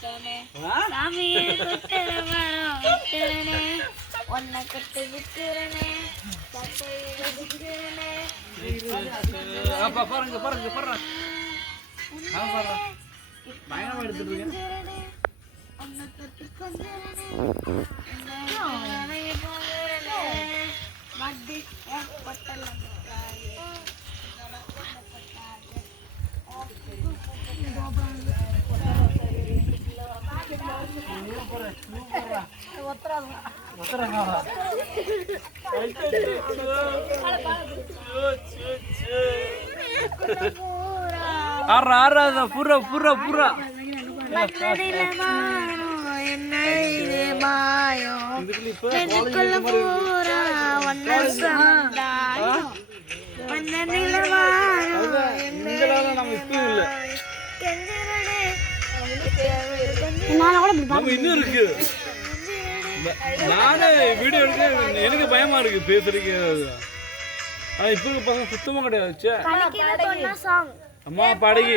சாமி குத்துற மரம் விட்டுறனே ஒன்ன கட்டு விட்டுறனே பாருங்க பயங்கரமா எடுத்துட்டு இருக்கேன் ஒன்ன கட்டு கொண்டுறனே மட்டி பட்டல பூரா இன்னும் இருக்கு நானே வீடியோ எடுக்க எனக்கு பயமா இருக்கு பேசுறதுக்கு ஆனா இப்ப பசங்க சுத்தமா கிடையாது அம்மா பாடகி